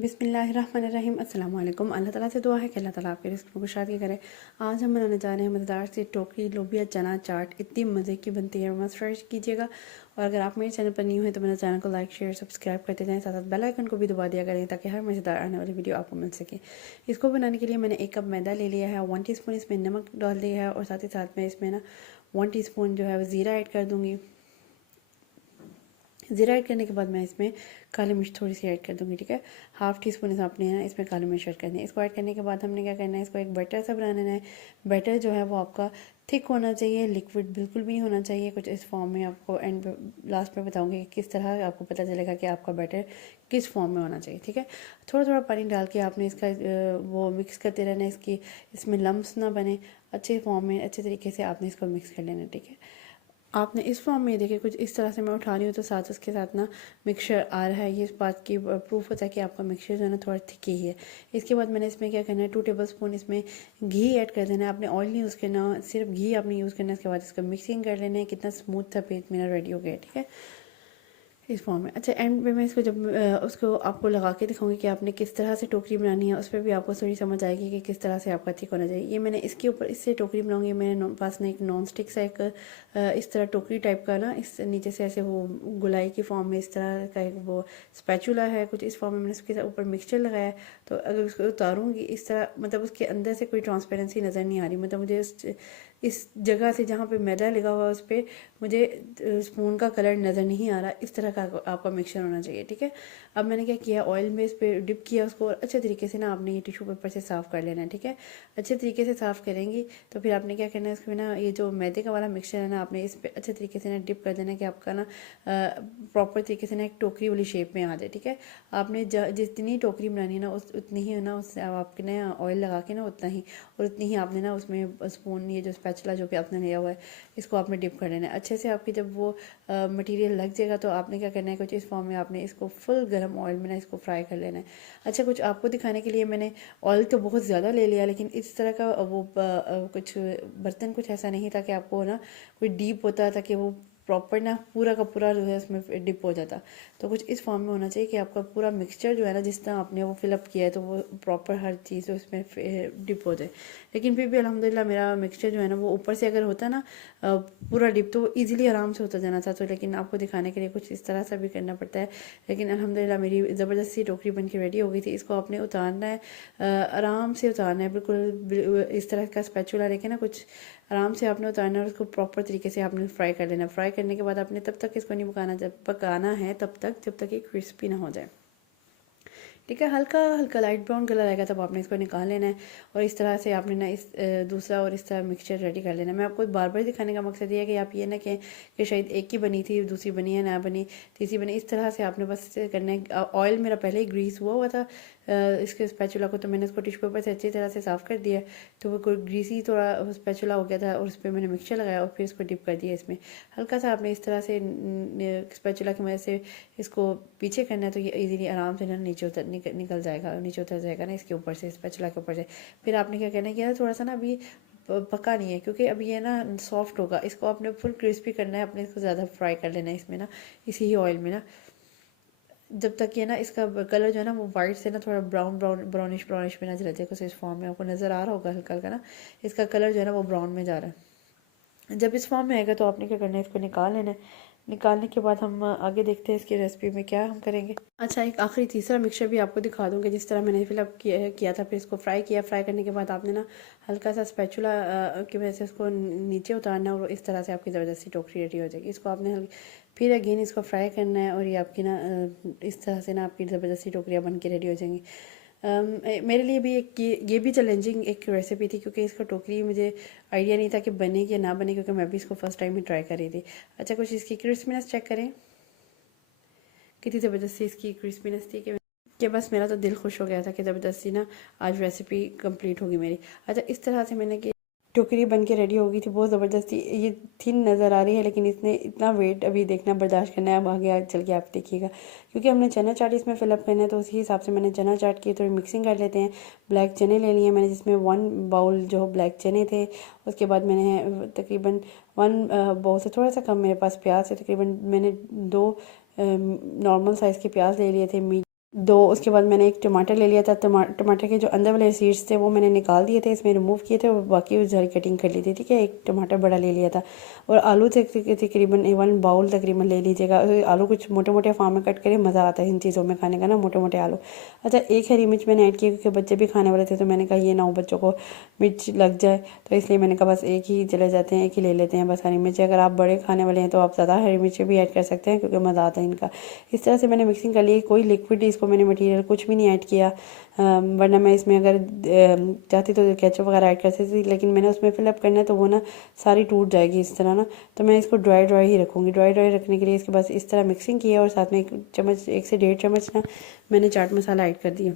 बिस्मिल्लाहिर्रहमानिर्रहीम अस्सलाम वालेकुम। अल्लाह ताला से दुआ है कि अल्लाह ताला आपके रिस्क में कुशादगी करे। आज हम बनाने जा रहे हैं मज़ेदार सी टोकरी लोबिया चना चाट। इतनी मज़े की बनती है, मस्त ट्राई कीजिएगा। और अगर आप मेरे चैनल पर न्यू हैं तो मेरे चैनल को लाइक शेयर सब्सक्राइब करते जाएं, साथ साथ बेल आइकन को भी दबा दिया करें ताकि हर मज़ेदार आने वाली वीडियो आपको मिल सके। इसको बनाने के लिए मैंने 1 कप मैदा ले लिया है, 1 टीस्पून इसमें नमक डाल दिया है और साथ ही साथ में इसमें ना 1 टीस्पून जो है वो ज़ीरा ऐड कर दूँगी। ज़ीरा ऐड करने के बाद मैं इसमें काली मिर्च थोड़ी सी ऐड कर दूँगी, ठीक है। हाफ़ टी स्पून आपने है ना इसमें काली मिर्च ऐड करनी है। इसको ऐड करने के बाद हमने क्या करना है, इसको एक बैटर सा बनाना है। बैटर जो है वो आपका थिक होना चाहिए, लिक्विड बिल्कुल भी नहीं होना चाहिए। कुछ इस फॉर्म में आपको एंड लास्ट में बताऊँगी कि किस तरह आपको पता चलेगा कि आपका बैटर किस फॉर्म में होना चाहिए, ठीक है। थोड़ा थोड़ा पानी डाल के आपने इसका वो मिक्स करते रहना है, इसमें लम्स ना बने, अच्छे फॉर्म में अच्छे तरीके से आपने इसको मिक्स कर लेना है, ठीक है। आपने इस फॉर्म में देखिए कुछ इस तरह से मैं उठा रही हूँ तो साथ उसके साथ ना मिक्सचर आ रहा है, ये इस बात की प्रूफ होता है कि आपका मिक्सचर जो है ना थोड़ा थिक ही है। इसके बाद मैंने इसमें क्या करना है, 2 टेबल स्पून इसमें घी ऐड कर देना है। आपने ऑयल नहीं यूज़ करना, सिर्फ घी आपने यूज़ करना है। इसके बाद इसका मिक्सिंग कर लेना है। कितना स्मूथ था पेस्ट मेरा रेडी हो गया, ठीक है, इस फॉर्म में। अच्छा, एंड में मैं इसको जब उसको आपको लगा के दिखाऊंगी कि आपने किस तरह से टोकरी बनानी है, उस पर भी आपको थोड़ी समझ आएगी कि किस तरह से आपका थिक होना चाहिए। ये मैंने इसके ऊपर इससे टोकरी बनाऊंगी। मेरे पास ना एक नॉन स्टिक सा एक इस तरह टोकरी टाइप का ना, इस नीचे से ऐसे वो गुलाई की फॉर्म में इस तरह का एक वो स्पैचुला है कुछ इस फॉर्म में। मैंने उसके ऊपर मिक्सचर लगाया है, तो अगर उसको उतारूँगी इस तरह, मतलब उसके अंदर से कोई ट्रांसपेरेंसी नज़र नहीं आ रही। मतलब मुझे इस जगह से जहाँ पे मैदा लगा हुआ है उस पर मुझे स्पून का कलर नज़र नहीं आ रहा। इस तरह का आपका मिक्सचर होना चाहिए, ठीक है। अब मैंने क्या किया, ऑयल में इस पर डिप किया उसको, और अच्छे तरीके से ना आपने ये टिश्यू पेपर से साफ़ कर लेना है, ठीक है। अच्छे तरीके से साफ़ करेंगी तो फिर आपने क्या करना है, इसमें ना ये जो मैदे का वाला मिक्सचर है ना, आपने इस पर अच्छे तरीके से ना डिप कर देना है कि आपका ना प्रॉपर तरीके से ना एक टोकरी वाली शेप में आ जाए, ठीक है। आपने जितनी टोकरी बनानी है ना उतनी ही ना उससे आपने ना ऑयल लगा के ना उतना ही, और उतनी ही आपने ना उसमें स्पून ये जो स्पैचुला जो भी आपने लिया हुआ है इसको आपने डिप कर लेना है अच्छे से। आपकी जब वो मटेरियल लग जाएगा तो आपने क्या करना है, कुछ इस फॉर्म में आपने इसको फुल गर्म ऑयल में ना इसको फ्राई कर लेना है। अच्छा, कुछ आपको दिखाने के लिए मैंने ऑयल तो बहुत ज़्यादा ले लिया, लेकिन इस तरह का वो कुछ बर्तन कुछ ऐसा नहीं था कि आपको ना कोई डीप होता था कि वो प्रॉपर ना पूरा का पूरा जो है उसमें डिप हो जाता। तो कुछ इस फॉर्म में होना चाहिए कि आपका पूरा मिक्सचर जो है ना, जिस तरह आपने वो फिलअप किया है तो वो प्रॉपर हर चीज़ उसमें डिप हो जाए। लेकिन फिर भी अल्हम्दुलिल्लाह मेरा मिक्सचर जो है ना वो ऊपर से अगर होता ना पूरा डिप तो इजीली आराम से होता जाना था। तो लेकिन आपको दिखाने के लिए कुछ इस तरह सा भी करना पड़ता है। लेकिन अल्हम्दुलिल्लाह मेरी ज़बरदस्ती टोकरी बन के रेडी हो गई थी। इसको आपने उतारना है, आराम से उतारना है, बिल्कुल इस तरह का स्पैचुला लेके ना कुछ आराम से आपने उतारना है और उसको प्रॉपर तरीके से आपने फ्राई कर लेना। फ्राई करने के बाद आपने तब तक इसको नहीं पकाना, जब पकाना है तब तक जब तक ये क्रिस्पी ना हो जाए, ठीक है। हल्का हल्का लाइट ब्राउन कलर आएगा तब आपने इसको निकाल लेना है। और इस तरह से आपने ना इस दूसरा और इस तरह मिक्सचर रेडी कर लेना है। मैं आपको बार बार दिखाने का मकसद ये है कि आप ये ना कि शायद एक ही बनी थी, दूसरी बनी है, ना बनी, तीसरी बनी, इस तरह से आपने बस करना है। ऑयल मेरा पहले ही ग्रीस हुआ था इसके स्पैचुला को, तो मैंने इसको टिश्यू पेपर से अच्छी तरह से साफ़ कर दिया। तो वो कोई ग्रीसी थोड़ा स्पैचुला हो गया था और उस पर मैंने मिक्सचर लगाया और फिर इसको डिप कर दिया इसमें। हल्का सा आपने इस तरह से स्पैचुला की मदद से इसको पीछे करना है तो ये इजीली आराम से ना नीचे उतर निकल जाएगा, नीचे उतर जाएगा ना इसके ऊपर से, स्पैचुला के ऊपर से। फिर आपने क्या करना है कि ना थोड़ा सा ना अभी पका नहीं है क्योंकि अभी ये ना सॉफ्ट होगा, इसको आपने फुल क्रिस्पी करना है, अपने इसको ज़्यादा फ्राई कर लेना है इसमें ना, इसी ही ऑयल में ना, जब तक ये ना इसका कलर जो है ना वो वाइट से ना थोड़ा ब्राउनिश में ना चला जाए। कुछ इस फॉर्म में आपको नज़र आ रहा होगा हल्का हल्का ना, इसका कलर जो है ना वो ब्राउन में जा रहा है। जब इस फॉर्म में आएगा तो आपने क्या करना है, इसको निकाल लेना है। निकालने के बाद हम आगे देखते हैं इसकी रेसिपी में क्या हम करेंगे। अच्छा, एक आखिरी तीसरा मिक्सचर भी आपको दिखा दूँगी जिस तरह मैंने फिलअप किया था। फिर इसको फ्राई किया, फ्राई करने के बाद आपने ना हल्का सा स्पैचुला की वजह से इसको नीचे उतारना है और इस तरह से आपकी ज़बरदस्ती टोकरी रेडी हो जाएगी। इसको आपने फिर अगेन इसको फ्राई करना है और ये आपकी ना इस तरह से ना आपकी ज़बरदस्ती टोकरियाँ बन के रेडी हो जाएंगी। मेरे लिए भी एक ये भी चैलेंजिंग एक रेसिपी थी क्योंकि इसका टोकरी मुझे आइडिया नहीं था कि बने कि ना बने, क्योंकि मैं भी इसको फर्स्ट टाइम ही ट्राई कर रही थी। अच्छा, कुछ इसकी क्रिस्पीनेस चेक करें, कितनी ज़बरदस्ती इसकी क्रिस्पीनेस थी कि बस मेरा तो दिल खुश हो गया था कि ज़बरदस्ती ना आज रेसिपी कंप्लीट होगी मेरी। अच्छा, इस तरह से मैंने कि टोकरी बन के रेडी हो गई थी बहुत ज़बरदस्ती। ये थिन नज़र आ रही है लेकिन इसने इतना वेट अभी देखना बर्दाश्त करना है। अब आगे चल के आप देखिएगा, क्योंकि हमने चना चाट इसमें फिलअप करना है तो उसी हिसाब से मैंने चना चाट की थोड़ी मिक्सिंग कर लेते हैं। ब्लैक चने ले लिए मैंने, जिसमें 1 बाउल जो ब्लैक चने थे। उसके बाद मैंने तकरीबन 1 बाउल से थोड़ा सा कम मेरे पास प्याज है, तकरीबन मैंने 2 नॉर्मल साइज़ के प्याज ले लिए थे। दो, उसके बाद मैंने एक टमाटर ले लिया था। टमाटर के जो अंदर वाले सीड्स थे वो मैंने निकाल दिए थे, इसमें रिमूव किए थे और बाकी सारी कटिंग कर ली थी। ठीक है, एक टमाटर बड़ा ले लिया था और आलू तकरीबन 1 बाउल तकरीबन ले लीजिएगा। आलू कुछ मोटे मोटे फार्म में कट करें, मज़ा आता है इन चीज़ों में खाने का ना, मोटे मोटे आलू। अच्छा, एक हरी मिर्च मैंने ऐड की क्योंकि बच्चे भी खाने वाले थे, तो मैंने कहा ये ना हो बच्चों को मिर्च लग जाए, तो इसलिए मैंने कहा बस एक ही चले जाते हैं, एक ही ले लेते हैं बस हरी मिर्च। अगर आप बड़े खाने वाले हैं तो आप ज़्यादा हरी मिर्च भी ऐड कर सकते हैं क्योंकि मज़ा आता है इनका। इस तरह से मैंने मिक्सिंग कर ली, कोई लिक्विड इसको मैंने मटीरियल कुछ भी नहीं ऐड किया। वरना मैं इसमें अगर चाहती तो केचप वगैरह ऐड कर सकती थी, लेकिन मैंने उसमें फिलअप करना है तो वो ना सारी टूट जाएगी इस तरह ना, तो मैं इसको ड्राई ड्राई ही रखूँगी। ड्राई ड्राई रखने के लिए इसके बाद इस तरह मिक्सिंग की है और साथ में 1 से 1.5 चम्मच ना मैंने चाट मसाला ऐड कर दिया।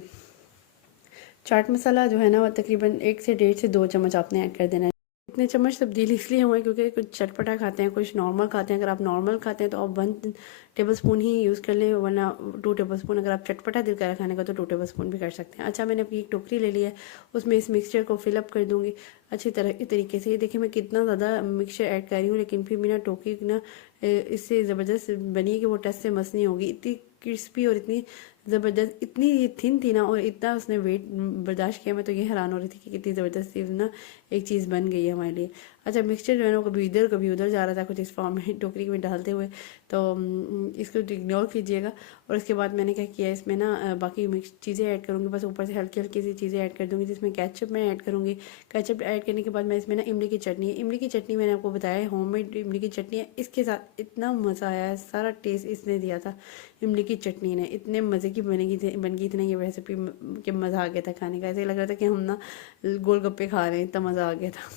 चाट मसाला जो है ना वो तकरीबन 1 से 1.5 से 2 चम्मच आपने ऐड कर देना है। इतने चम्मच तब्दील इसलिए हुए क्योंकि कुछ चटपटा खाते हैं, कुछ नॉर्मल खाते हैं। अगर आप नॉर्मल खाते हैं तो आप 1 टेबल स्पून ही यूज़ कर लें, वरना 2 टेबल स्पून। अगर आप चटपटा दिल कर खाने का तो 2 टेबल स्पून भी कर सकते हैं। अच्छा, मैंने अपनी एक टोकरी ले ली है, उसमें इस मिक्सचर को फिलअप कर दूँगी अच्छी तरीके से। ये देखिए मैं कितना ज़्यादा मिक्सचर ऐड कर रही हूँ, लेकिन फिर भी ना टोकरी ना इससे ज़बरदस्त बनी है कि वो टच से मस नहीं होगी। इतनी क्रिस्पी और इतनी ज़बरदस्त, इतनी ये थिन थी ना और इतना उसने वेट बर्दाश्त किया। मैं तो ये हैरान हो रही थी कि कितनी ज़बरदस्त ना एक चीज़ बन गई है हमारे लिए। अच्छा, मिक्सचर जो है ना कभी इधर कभी उधर जा रहा था कुछ इस फॉर्म में टोकरी में डालते हुए, तो इसको इग्नोर कीजिएगा। और उसके बाद मैंने क्या किया, इसमें ना बाकी मिक्स चीज़ें ऐड करूँगी, बस ऊपर से हल्की हल्की सी चीज़ें ऐड कर दूँगी, जिसमें केचप मैं ऐड करूँगी। केचप ऐड करने के बाद मैं इसमें ना इमली की चटनी है, इमली की चटनी मैंने आपको बताया है होममेड इमली की चटनी है। इसके साथ इतना मज़ा आया है, सारा टेस्ट इसने दिया था इमली की चटनी ने। इतने मज़े की बन गई थी ना ये रेसिपी कि मज़ा आ गया था खाने का। ऐसे लग रहा था कि हम ना गोलगप्पे खा रहे हैं, इतना मज़ा आ गया था।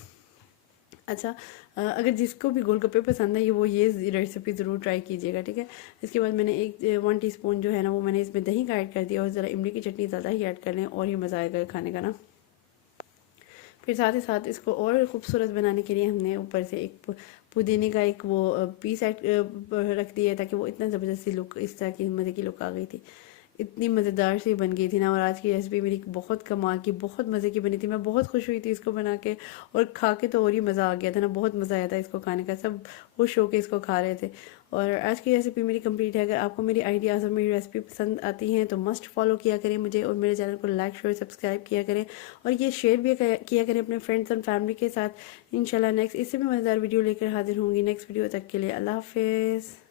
अच्छा, अगर जिसको भी गोलगप्पे पसंद है वो ये रेसिपी ज़रूर ट्राई कीजिएगा। ठीक है, इसके बाद मैंने 1 टीस्पून जो है ना वो मैंने इसमें दही का ऐड कर दिया और ज़रा इमली की चटनी ज़्यादा ही ऐड कर लें और ही मज़ा आएगा खाने का ना। फिर साथ ही साथ इसको और खूबसूरत बनाने के लिए हमने ऊपर से एक पुदीने का एक वो पीस ऐड रख दिया ताकि वो इतना ज़बरदस्ती लुक, इस तरह की मज़े की लुक आ गई थी। इतनी मज़ेदार सी बन गई थी ना। और आज की रेसिपी मेरी बहुत कमाल की, बहुत मज़े की बनी थी। मैं बहुत खुश हुई थी इसको बना के, और खा के तो और ही मज़ा आ गया था ना, बहुत मज़ा आया था इसको खाने का। सब खुश होकर इसको खा रहे थे। और आज की रेसिपी मेरी कंप्लीट है। अगर आपको मेरी आइडियाज़ और मेरी रेसिपी पसंद आती हैं तो मस्ट फॉलो किया करें मुझे, और मेरे चैनल को लाइक शेयर सब्सक्राइब किया करें, और ये शेयर भी किया करें अपने फ्रेंड्स एंड फैमिली के साथ। इंशाल्लाह नेक्स्ट इससे भी मज़ेदार वीडियो लेकर हाजिर होंगी। नेक्स्ट वीडियो तक के लिए अल्लाह हाफिज़।